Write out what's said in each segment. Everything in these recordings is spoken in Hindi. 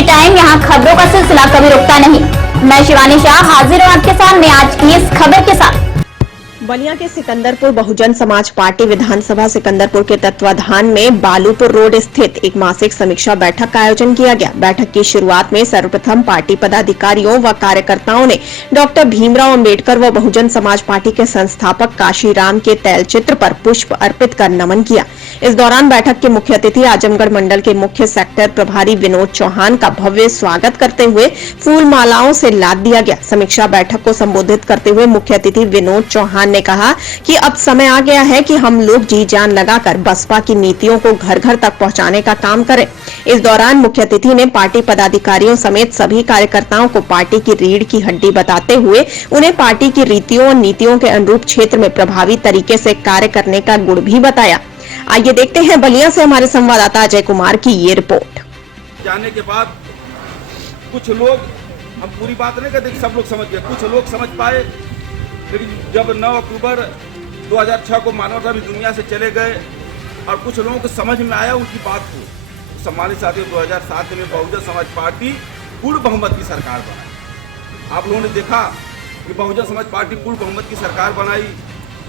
एवरी टाइम यहाँ खबरों का सिलसिला कभी रुकता नहीं। मैं शिवानी शाह हाजिर हूँ आपके सामने आज की इस खबर के साथ। बलिया के सिकंदरपुर बहुजन समाज पार्टी विधानसभा सिकंदरपुर के तत्वाधान में बालूपुर रोड स्थित एक मासिक समीक्षा बैठक का आयोजन किया गया। बैठक की शुरुआत में सर्वप्रथम पार्टी पदाधिकारियों व कार्यकर्ताओं ने डॉक्टर भीमराव अंबेडकर व बहुजन समाज पार्टी के संस्थापक काशीराम के तैलचित्र पर पुष्प अर्पित कर नमन किया। इस दौरान बैठक के मुख्य अतिथि आजमगढ़ मंडल के मुख्य सेक्टर प्रभारी विनोद चौहान का भव्य स्वागत करते हुए फूल मालाओं से लाद दिया गया। समीक्षा बैठक को संबोधित करते हुए मुख्य अतिथि विनोद चौहान ने कहा कि अब समय आ गया है कि हम लोग जी जान लगाकर बसपा की नीतियों को घर घर तक पहुंचाने का काम करें। इस दौरान मुख्य अतिथि ने पार्टी पदाधिकारियों समेत सभी कार्यकर्ताओं को पार्टी की रीढ़ की हड्डी बताते हुए उन्हें पार्टी की रीतियों और नीतियों के अनुरूप क्षेत्र में प्रभावी तरीके से कार्य करने का गुण भी बताया। आइए देखते हैं बलिया से हमारे संवाददाता अजय कुमार की ये रिपोर्ट। जाने के बाद कुछ लोग, हम पूरी बात नहीं कहते कि सब लोग समझ गए, कुछ लोग समझ पाए, लेकिन जब 9 अक्टूबर 2006 को मानव रवि दुनिया से चले गए और कुछ लोगों को समझ में आया उनकी बात को। सम्मानित साथियों, 2007 में बहुजन समाज पार्टी पूर्ण बहुमत की सरकार बनाई। आप लोगों ने देखा कि बहुजन समाज पार्टी पूर्ण बहुमत की सरकार बनाई।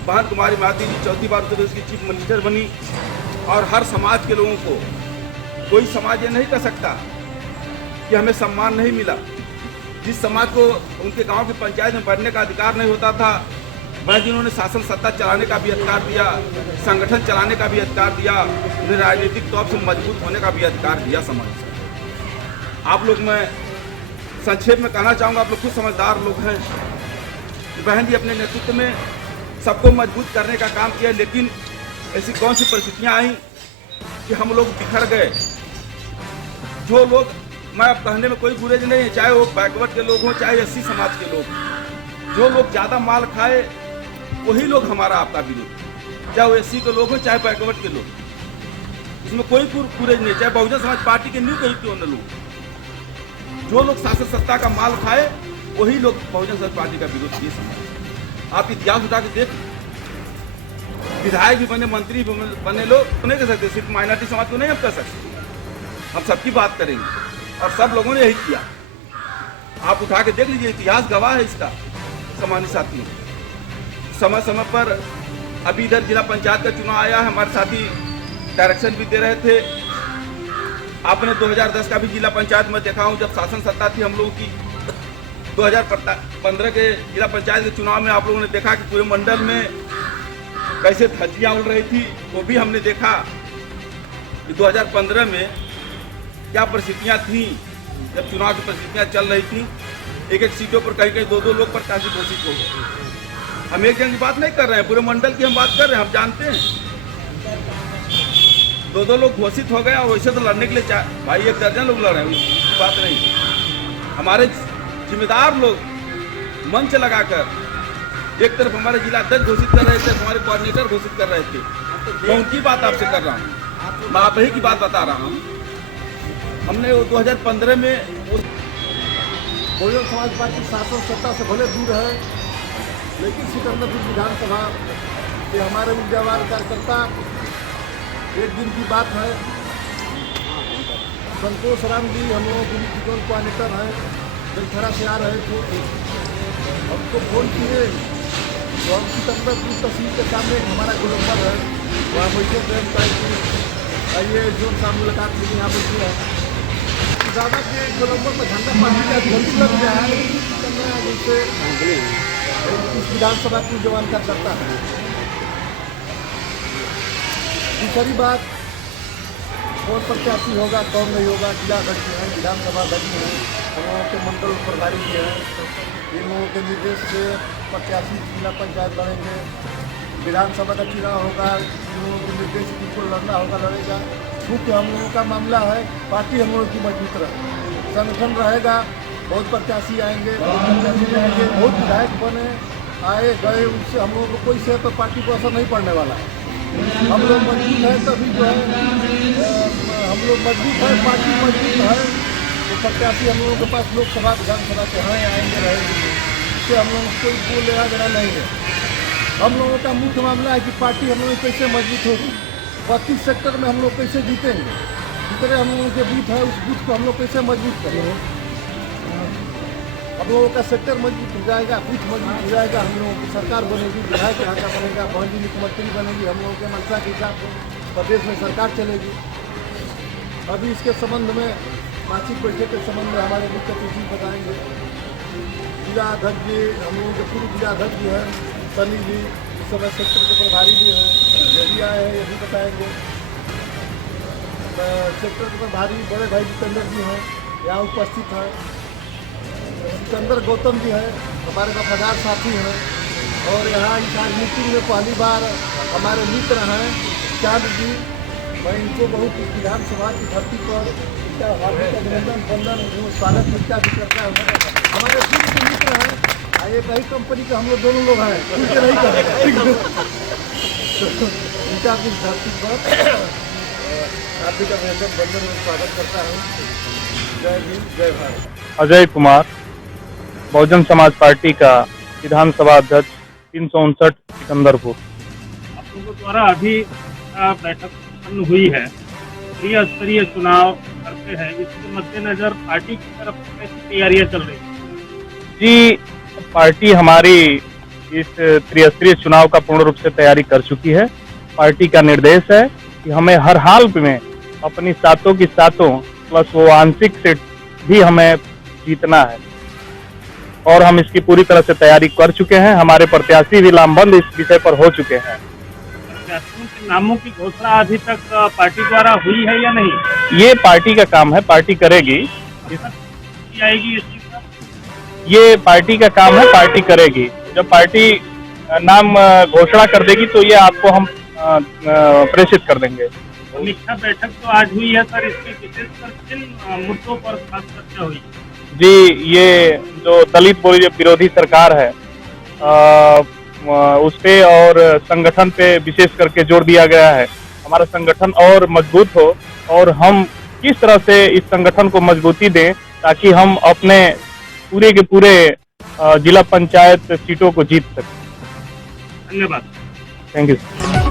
बहन कुमारी माती जी चौथी बार उत्तर प्रदेश की चीफ मिनिस्टर बनी और हर समाज के लोगों को, कोई समाज ये नहीं कह सकता कि हमें सम्मान नहीं मिला। जिस समाज को उनके गांव की पंचायत में बढ़ने का अधिकार नहीं होता था, वह जिन्होंने शासन सत्ता चलाने का भी अधिकार दिया, संगठन चलाने का भी अधिकार दिया, उन्हें राजनीतिक तौर से मजबूत होने का भी अधिकार दिया समाज से। आप लोग, मैं संक्षेप में कहना चाहूँगा, आप लोग खुद समझदार लोग हैं। बहन जी अपने नेतृत्व में सबको मजबूत करने का काम किया, लेकिन ऐसी कौन सी परिस्थितियाँ आई कि हम लोग बिखर गए। जो लोग, मैं अब कहने में कोई गुरेज नहीं है, चाहे वो बैकवर्ड के लोग हों चाहे एससी समाज के लोग, जो लोग ज़्यादा माल खाए वही लोग हमारा आपका विरोध, चाहे वो एससी के लोग हों चाहे बैकवर्ड के लोग, इसमें कोई गुरेज नहीं। चाहे बहुजन समाज पार्टी के न्यू कहीं क्यों न लोग, जो लोग शासन सत्ता का माल खाए वही लोग बहुजन समाज पार्टी का विरोध किए। समाज आप इतिहास उठा के देख, विधायक भी बने, मंत्री भी बने, लोग नहीं कर सकते, सिर्फ माइनॉरिटी समाज को नहीं हम कर सकते, हम सबकी बात करेंगे और सब लोगों ने यही किया। आप उठा के देख लीजिए, इतिहास गवाह है इसका। सम्मानित साथियों, समय समय पर अभी इधर जिला पंचायत का चुनाव आया है, हमारे साथी डायरेक्शन भी दे रहे थे। आपने 2010 का भी जिला पंचायत में देखा हूँ, जब शासन सत्ता थी हम लोगों की। 2015 के जिला पंचायत के चुनाव में आप लोगों ने देखा कि पूरे मंडल में कैसे धज्जियां उड़ रही थी, वो भी हमने देखा कि 2015 में क्या परिस्थितियां थी जब चुनाव की परिस्थितियां चल रही थी। एक एक सीटों पर कहीं कहीं 2-2 लोग प्रत्याशी घोषित हो गए। हम एक जन की बात नहीं कर रहे हैं, पूरे मंडल की हम बात कर रहे हैं। हम जानते हैं 2-2 लोग घोषित हो गए और वैसे तो लड़ने के लिए भाई 1 दर्जन लोग लड़ रहे हैं, उसकी बात नहीं। हमारे जिम्मेदार लोग मंच लगाकर एक तरफ हमारे जिला अध्यक्ष घोषित कर रहे थे, हमारे कोऑर्डिनेटर घोषित कर रहे थे। मैं उनकी बात आपसे कर रहा हूँ, मैं आप ही की बात बता रहा हूँ। हमने 2015 में बहुजन समाज पार्टी शासन सत्ता से भले दूर है, लेकिन सिकंदरपुर विधानसभा के हमारे ऊर्जावान कार्यकर्ता, एक दिन की बात है, संतोष राम जी हम लोगों के कोऑर्डिनेटर हैं, बेलखरा से आ रहे थे, हमको फोन किए तो हम सिकंदरपुर तहसील के सामने हमारा गोलंबर है, वहाँ बैठे थे। आइए जो सामने मुलाकात हुई, यहाँ बैठे हैं दादा के गोलंबर में झंडा पार्टी का ध्वनि लग गया है, जिससे इस विधानसभा की जवान का करता है। दूसरी बात, कौन प्रत्याशी होगा कौन नहीं होगा, जिला अध्यक्ष हैं, विधानसभा अध्यक्ष हैं, हम लोगों के मंडल प्रभारी भी हैं, इन लोगों के निर्देश से प्रत्याशी जिला पंचायत लड़ेंगे, विधानसभा का चुनाव होगा, इन लोगों के निर्देश से जिनको लड़ना होगा लड़ेगा। मुख्य हम लोगों का मामला है, पार्टी हम लोगों की मजबूत रहे, संगठन रहेगा, बहुत प्रत्याशी आएंगे, बहुत विधायक बने आए गए, उससे हम लोगों को कोई से तो पार्टी को असर नहीं पड़ने वाला है। हम लोग मजबूत हैं तभी जो है, हम लोग मजबूत हैं, पार्टी मजबूत है, तो प्रत्याशी हम लोगों के पास लोकसभा विधानसभा के हैं, आएंगे रहेंगे, इससे हम लोगों को कोई बोल लेना देना नहीं है। हम लोगों का मुख्य मामला है कि पार्टी हम लोग कैसे मजबूत होगी, 32 सेक्टर में हम लोग कैसे जीतेंगे, जितने हम लोगों के बूथ है उस बूथ को हम लोग कैसे मजबूत करें। हम लोगों का सेक्टर मजबूत हो जाएगा, बूथ मजबूत हो जाएगा, हम लोगों की सरकार बनेगी, विधायक यहाँ का बनेगा, बहन मुख्यमंत्री बनेगी, हम लोगों के मंशा के हिसाब से प्रदेश में सरकार चलेगी। अभी इसके संबंध में मासिक बैठक के संबंध में हमारे मुख्य सचिव बताएंगे। जिला अध्यक्ष जी, हम लोगों के पूर्व जिला अध्यक्ष जी हैं सनी जी, इस समय सेक्टर के प्रभारी भी हैं, ये भी आए हैं, ये भी बताएंगे। सेक्टर के प्रभारी बड़े भाई जितेंद्र जी हैं, यहाँ उपस्थित हैं। सिकंदर गौतम जी हैं, हमारे वफादार साथी हैं। और यहाँ इस आज मीटिंग में पहली बार हमारे मित्र हैं चांद जी, मैं इनको बहुत विधानसभा की धरती पर इनका हार्दिक अभिनंदन वंदन स्वागत इनका भी करता हूँ। हमारे पूर्व के मित्र हैं, एक ही कंपनी के हम लोग दोनों लोग हैं, नहीं करें इनका भी धरती पर हार्दिक अभिनंदन वंदन और स्वागत करता हूँ। जय भीम, जय भारत। अजय कुमार, बहुजन समाज पार्टी का विधानसभा अध्यक्ष 359 सिकंदरपुर। आप लोगों द्वारा अभी बैठक संपन्न हुई है, त्रिस्तरीय चुनाव करते हैं, इसके मद्देनजर पार्टी की तरफ से कैसी तैयारियां चल रही हैं? जी, पार्टी हमारी इस त्रिस्तरीय चुनाव का पूर्ण रूप से तैयारी कर चुकी है। पार्टी का निर्देश है कि हमें हर हाल में अपनी सातों की सातों प्लस वो आंशिक सीट भी हमें जीतना है और हम इसकी पूरी तरह से तैयारी कर चुके हैं। हमारे प्रत्याशी भी लामबंद इस विषय पर हो चुके हैं। प्रत्याशियों के नामों की घोषणा अभी तक पार्टी द्वारा हुई है या नहीं? ये पार्टी का काम है, पार्टी करेगी। आएगी इस चीज पर? ये पार्टी का काम है, पार्टी करेगी। जब पार्टी नाम घोषणा कर देगी तो ये आपको हम प्रेषित कर देंगे। समीक्षा बैठक तो आज हुई है सर, इसमें विशेषकर किन मुद्दों पर खास चर्चा हुई? जी, ये जो दलित विरोधी सरकार है उस पे और संगठन पे विशेष करके जोर दिया गया है। हमारा संगठन और मजबूत हो और हम किस तरह से इस संगठन को मजबूती दें ताकि हम अपने पूरे के पूरे जिला पंचायत सीटों को जीत सकें। धन्यवाद। Thank you.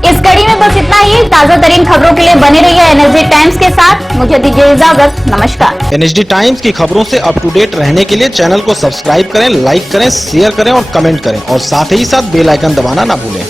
इस कड़ी में बस इतना ही। ताजा तरीन खबरों के लिए बने रहिए एनएसडी टाइम्स के साथ। मुझे दीजिए इजाजत, नमस्कार। एनएसडी टाइम्स की खबरों से अप टू डेट रहने के लिए चैनल को सब्सक्राइब करें, लाइक करें, शेयर करें और कमेंट करें और साथ ही साथ बेल आइकन दबाना ना भूलें।